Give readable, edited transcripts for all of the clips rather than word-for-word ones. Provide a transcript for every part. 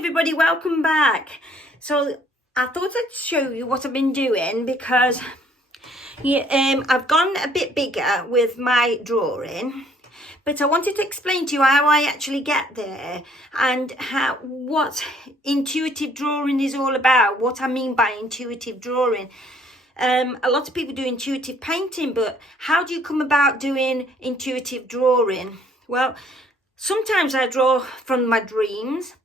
everybody, welcome back. So I thought I'd show you what I've been doing because I've gone a bit bigger with my drawing, but I wanted to explain to you how I actually get there and what intuitive drawing is all about, what I mean by intuitive drawing. A lot of people do intuitive painting, but how do you come about doing intuitive drawing? Well, sometimes I draw from my dreams.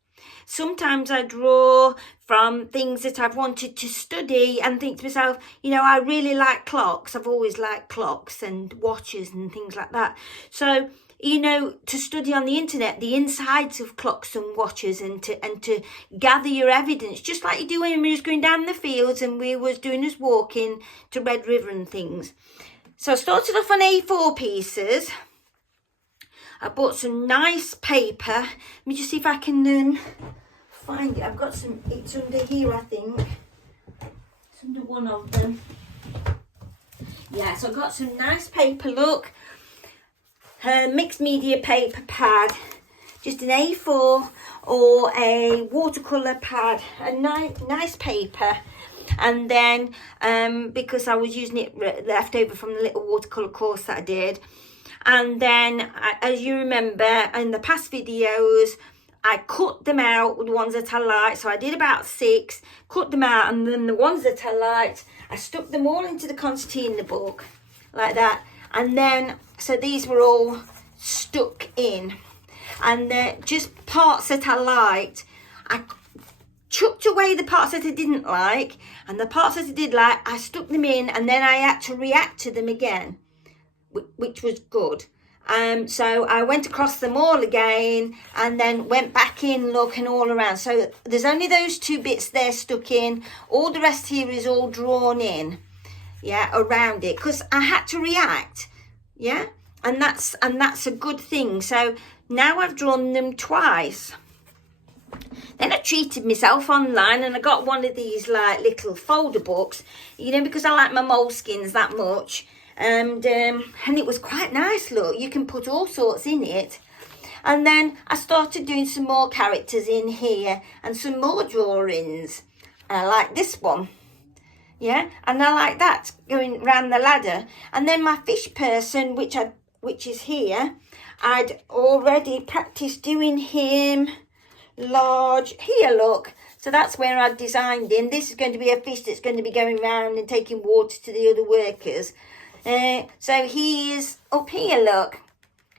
Sometimes I draw from things that I've wanted to study and think to myself, I really like clocks. I've always liked clocks and watches and things like that. So, to study on the internet, the insides of clocks and watches and to gather your evidence, just like you do when we was going down the fields and we was doing us walking to Red River and things. So I started off on A4 pieces. I bought some nice paper. Let me just see if I can find it. I've got some, it's under here, I think. It's under one of them. Yeah, so I've got some nice paper, look. Mixed media paper pad. Just an A4 or a watercolour pad. A nice paper. And then, because I was using it left over from the little watercolour course that I did. And then, as you remember, in the past videos, I cut them out, the ones that I liked. So I did about 6, cut them out, and then the ones that I liked, I stuck them all into the concertina book, like that. And then, so these were all stuck in. And just parts that I liked, I chucked away the parts that I didn't like, and the parts that I did like, I stuck them in, and then I had to react to them again, which was good. So I went across them all again and then went back in, looking all around. So there's only those 2 bits there stuck in. All the rest here is all drawn in, around it, because I had to react, and that's a good thing. So now I've drawn them twice. Then I treated myself online and I got one of these like little folder books, because I like my moleskins that much. And it was quite nice, look. You can put all sorts in it. And then I started doing some more characters in here and some more drawings. And I like this one. And I like that, going round the ladder. And then my fish person, which is here, I'd already practiced doing him large. Here, look. So that's where I designed him. This is going to be a fish that's going to be going round and taking water to the other workers. So he's up here, look.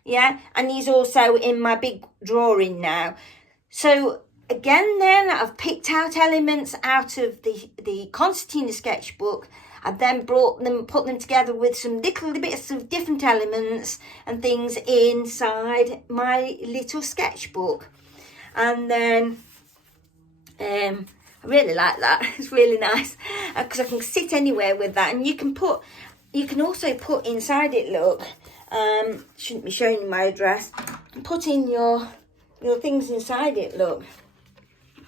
And he's also in my big drawing now. So again then, I've picked out elements out of the concertina sketchbook. I've then put them together with some little bits of different elements and things inside my little sketchbook. And then I really like that. It's really nice because I can sit anywhere with that, and you can also put inside it, look, shouldn't be showing you my address, put in your things inside it, look,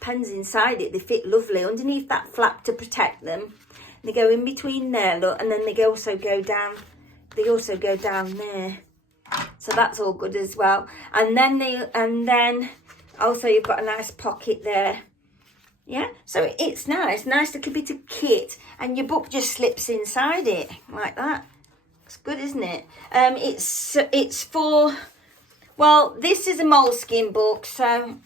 pens inside it, they fit lovely underneath that flap to protect them. They go in between there, look, and then they also go down there, so that's all good as well. And then also you've got a nice pocket there. So it's nice little bit of kit, and your book just slips inside it like that. It's good, isn't it? It's for, well, this is a moleskin book, so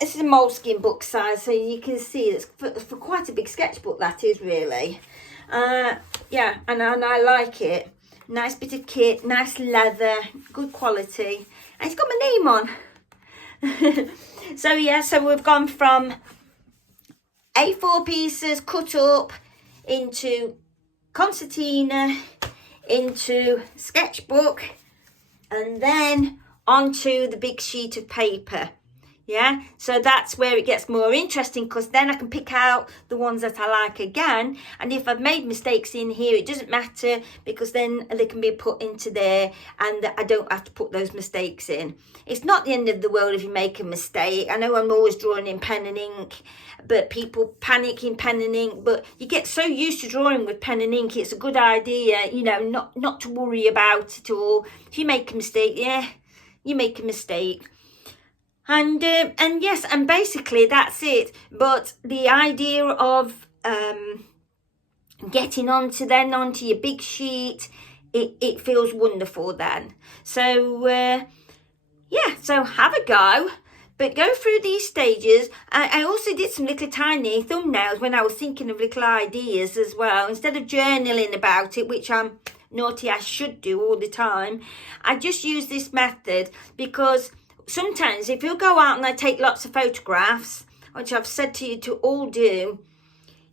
this is a moleskin book size, so you can see it's for quite a big sketchbook, that is really. And I like it. Nice bit of kit, nice leather, good quality, and it's got my name on. So we've gone from A4 pieces cut up into concertina, into sketchbook, and then onto the big sheet of paper. So that's where it gets more interesting, because then I can pick out the ones that I like again, and if I've made mistakes in here, it doesn't matter, because then they can be put into there and I don't have to put those mistakes in. It's not the end of the world if you make a mistake. I know I'm always drawing in pen and ink, but people panic in pen and ink, but you get so used to drawing with pen and ink, it's a good idea, not to worry about it all. If you make a mistake, you make a mistake. And yes, and basically that's it. But the idea of getting onto your big sheet, it feels wonderful then. So yeah, so have a go, but go through these stages. I also did some little tiny thumbnails when I was thinking of little ideas as well, instead of journaling about it, which I'm naughty I should do all the time. I just use this method because sometimes if you go out and I take lots of photographs, which I've said to you to all do,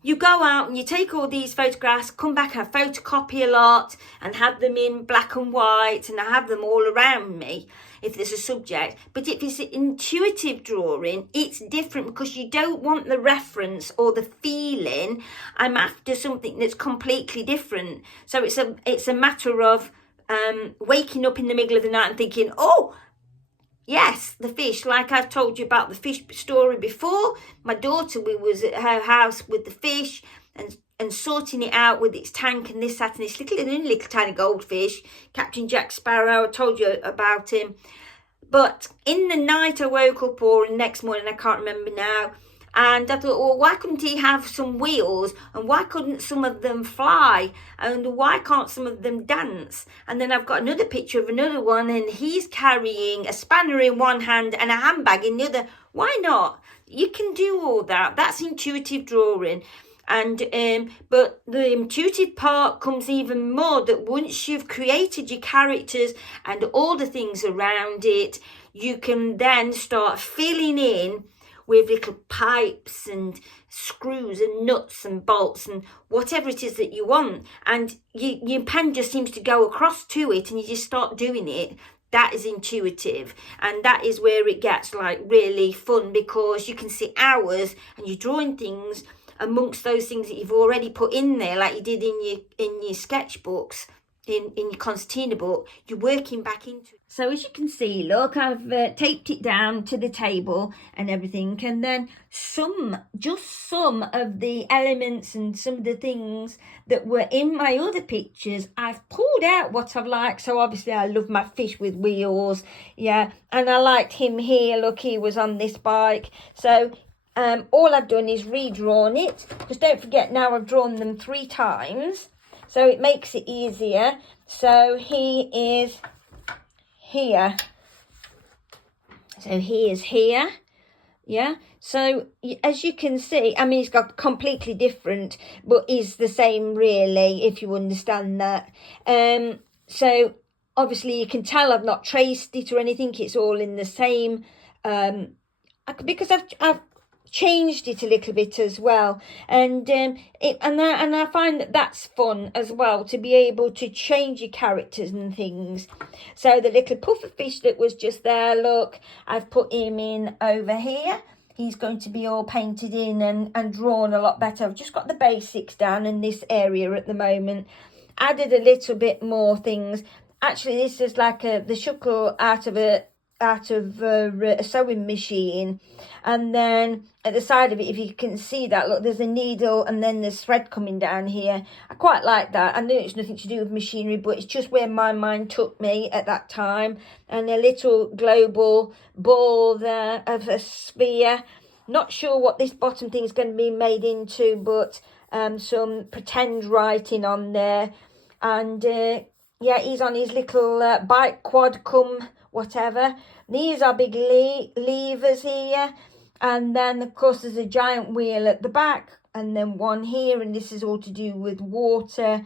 you go out and you take all these photographs, come back and photocopy a lot and have them in black and white, and I have them all around me if there's a subject. But if it's intuitive drawing, it's different because you don't want the reference or the feeling. I'm after something that's completely different. So it's a matter of waking up in the middle of the night and thinking, oh, yes, the fish, like I've told you about the fish story before. My daughter, we was at her house with the fish and sorting it out with its tank and this, that, and this little tiny goldfish, Captain Jack Sparrow. I told you about him. But in the night I woke up, or the next morning, I can't remember now, and I thought, well, why couldn't he have some wheels? And why couldn't some of them fly? And why can't some of them dance? And then I've got another picture of another one, and he's carrying a spanner in one hand and a handbag in the other. Why not? You can do all that. That's intuitive drawing. And but the intuitive part comes even more, that once you've created your characters and all the things around it, you can then start filling in with little pipes and screws and nuts and bolts and whatever it is that you want. And your pen just seems to go across to it and you just start doing it. That is intuitive, and that is where it gets like really fun, because you can see hours and you're drawing things amongst those things that you've already put in there, like you did in your sketchbooks, in your concertina book. You're working back into it. So as you can see, look, I've taped it down to the table and everything, and then just some of the elements and some of the things that were in my other pictures, I've pulled out what I've liked. So obviously I love my fish with wheels, yeah, and I liked him here. Look, he was on this bike. So all I've done is redrawn it, because don't forget, now I've drawn them 3 times, so it makes it easier. So he is here. So he is here. Yeah. So as you can see, I mean, it's got completely different, but is the same really, if you understand that. So obviously you can tell I've not traced it or anything. It's all in the same, because I've changed it a little bit as well, and I find that that's fun as well, to be able to change your characters and things. So the little puffer fish that was just there, look, I've put him in over here. He's going to be all painted in and drawn a lot better. I've just got the basics down in this area at the moment. Added a little bit more things. Actually, this is like the shuckle out of a sewing machine, and then at the side of it, if you can see that, look, there's a needle and then there's thread coming down here. I quite like that. I know it's nothing to do with machinery, but it's just where my mind took me at that time. And a little global ball there of a sphere. Not sure what this bottom thing is going to be made into, but some pretend writing on there. And yeah, he's on his little bike quad come whatever. These are big levers here, and then of course there's a giant wheel at the back, and then one here, and this is all to do with water.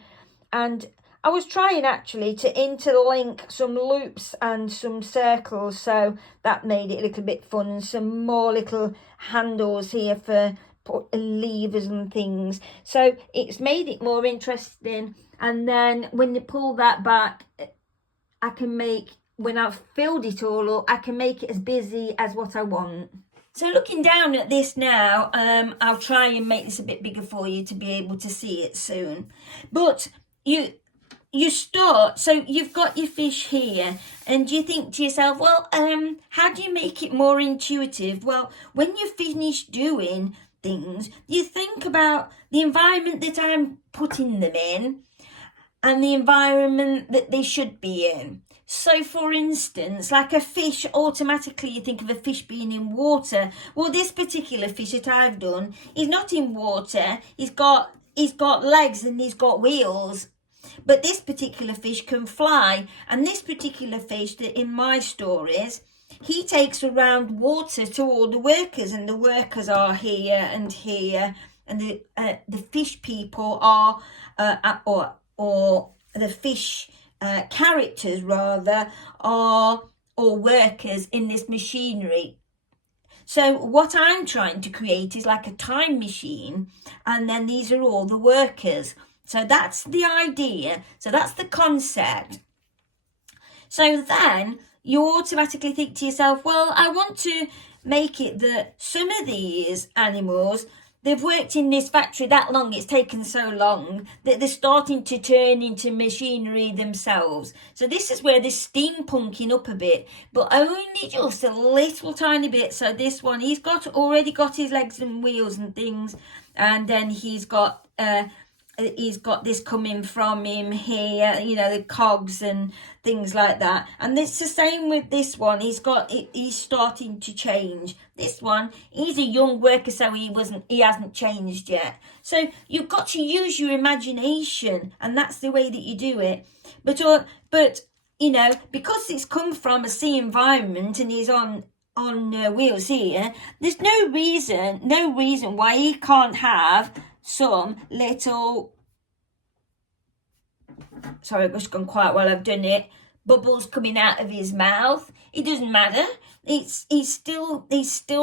And I was trying actually to interlink some loops and some circles, so that made it a little bit fun, and some more little handles here for levers and things, so it's made it more interesting. And then when you pull that back, I can make, when I've filled it all up, I can make it as busy as what I want. So looking down at this now, I'll try and make this a bit bigger for you to be able to see it soon. But you start, so you've got your fish here, and you think to yourself, well, how do you make it more intuitive? Well, when you finish doing things, you think about the environment that I'm putting them in and the environment that they should be in. So for instance, like a fish, automatically you think of a fish being in water. Well, this particular fish that I've done is not in water. He's got legs and he's got wheels. But this particular fish can fly. And this particular fish that in my stories, he takes around water to all the workers, and the workers are here and here, and the fish people are or the fish characters rather are or workers in this machinery. So what I'm trying to create is like a time machine, and then these are all the workers. So that's the idea. So that's the concept. So then you automatically think to yourself, well, I want to make it that some of these animals, they've worked in this factory that long, it's taken so long that they're starting to turn into machinery themselves. So this is where this steampunking up a bit, but only just a little tiny bit. So this one, he's already got his legs and wheels and things, and then he's got this coming from him here, you know, the cogs and things like that. And it's the same with this one. He's starting to change. This one, he's a young worker, so he hasn't changed yet. So you've got to use your imagination, and that's the way that you do it. But you know, because it's come from a sea environment and he's on wheels here, there's no reason why he can't have some little, sorry, I've just gone quiet while I've done it, bubbles coming out of his mouth. It doesn't matter. He's still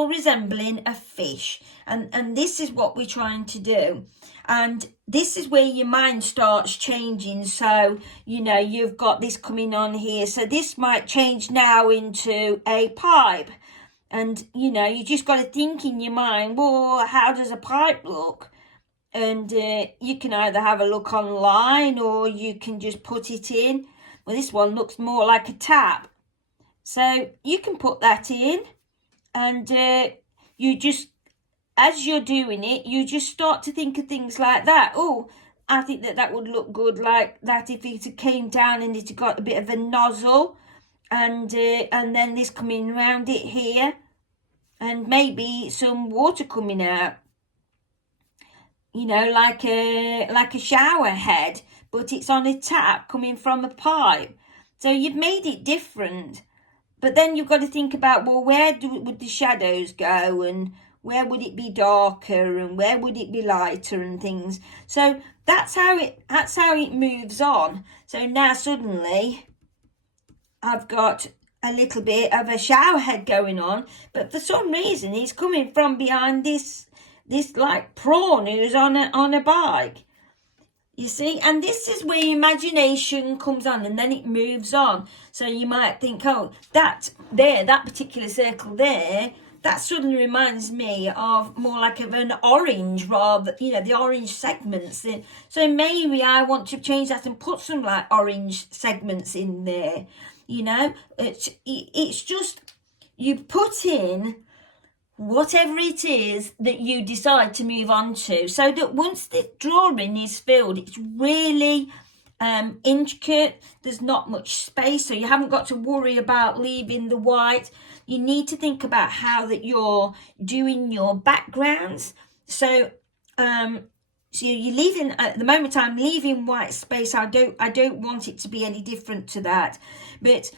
resembling a fish, and this is what we're trying to do. And this is where your mind starts changing. So, you know, you've got this coming on here. So this might change now into a pipe. And, you know, you just got to think in your mind, well, how does a pipe look? And you can either have a look online or you can just put it in. Well, this one looks more like a tap. So you can put that in, and you just, as you're doing it, you just start to think of things like that. Oh, I think that would look good like that if it came down and it got a bit of a nozzle, and then this coming around it here, and maybe some water coming out. You know, like a shower head, but it's on a tap coming from a pipe. So you've made it different. But then you've got to think about, well, where would the shadows go, and where would it be darker, and where would it be lighter and things. So that's how it moves on. So now suddenly I've got a little bit of a shower head going on, but for some reason it's coming from behind this like prawn who's on a bike, you see. And this is where imagination comes on, and then it moves on. So you might think, oh, that particular circle there, that suddenly reminds me of more like of an orange, rather, you know, the orange segments. So maybe I want to change that and put some like orange segments in there. You know, it's just, you put in whatever it is that you decide to move on to, so that once the drawing is filled, it's really intricate. There's not much space, so you haven't got to worry about leaving the white. You need to think about how that you're doing your backgrounds. So you're leaving, at the moment I'm leaving white space. I don't want it to be any different to that, but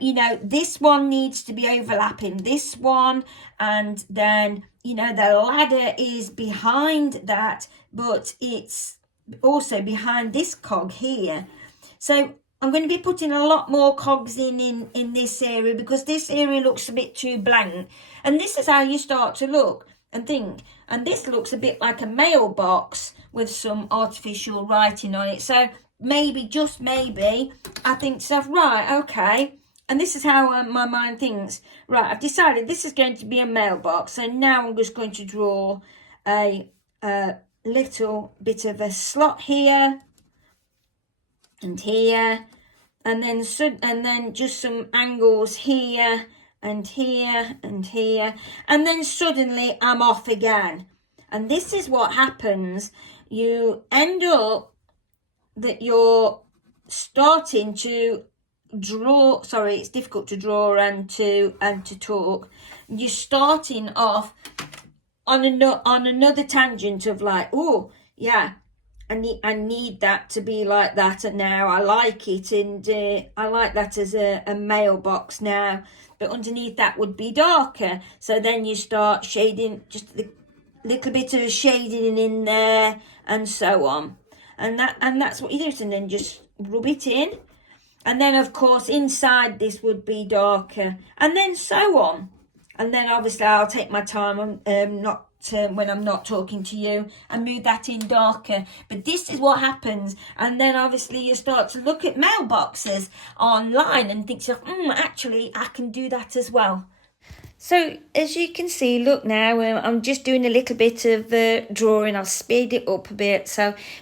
you know, this one needs to be overlapping this one, and then, you know, the ladder is behind that, but it's also behind this cog here. So I'm going to be putting a lot more cogs in this area, because this area looks a bit too blank. And this is how you start to look and think. And this looks a bit like a mailbox with some artificial writing on it. So maybe, just maybe, I think to myself, right, okay. And this is how my mind thinks. Right, I've decided this is going to be a mailbox. So now I'm just going to draw a little bit of a slot here and here, and then just some angles here and here and here, and then suddenly I'm off again. And this is what happens. You end up that you're starting to draw, sorry, it's difficult to draw and to talk. You're starting off on another tangent of like, oh yeah, I need that to be like that, and now I like it, and I like that as a mailbox now, but underneath that would be darker. So then you start shading, just the little bit of shading in there, and so on, and that's what you do, and then just rub it in, and then of course inside this would be darker, and then so on. And then obviously I'll take my time on not when I'm not talking to you, and move that in darker. But this is what happens. And then obviously you start to look at mailboxes online and think, actually I can do that as well. So as you can see, look now, I'm just doing a little bit of drawing. I'll speed it up a bit.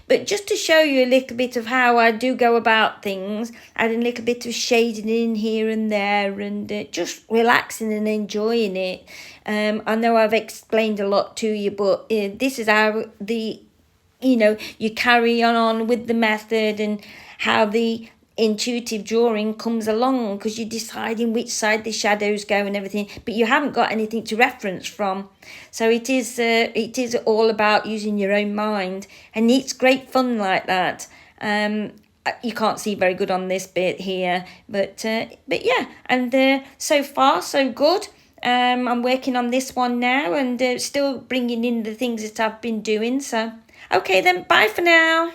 But just to show you a little bit of how I do go about things, adding a little bit of shading in here and there, and just relaxing and enjoying it. I know I've explained a lot to you, but this is how you carry on with the method, and how the intuitive drawing comes along, because you're deciding which side the shadows go and everything, but you haven't got anything to reference from. So it is all about using your own mind, and it's great fun like that. You can't see very good on this bit here, but yeah, and so far so good. I'm working on this one now, and still bringing in the things that I've been doing. So okay then, bye for now.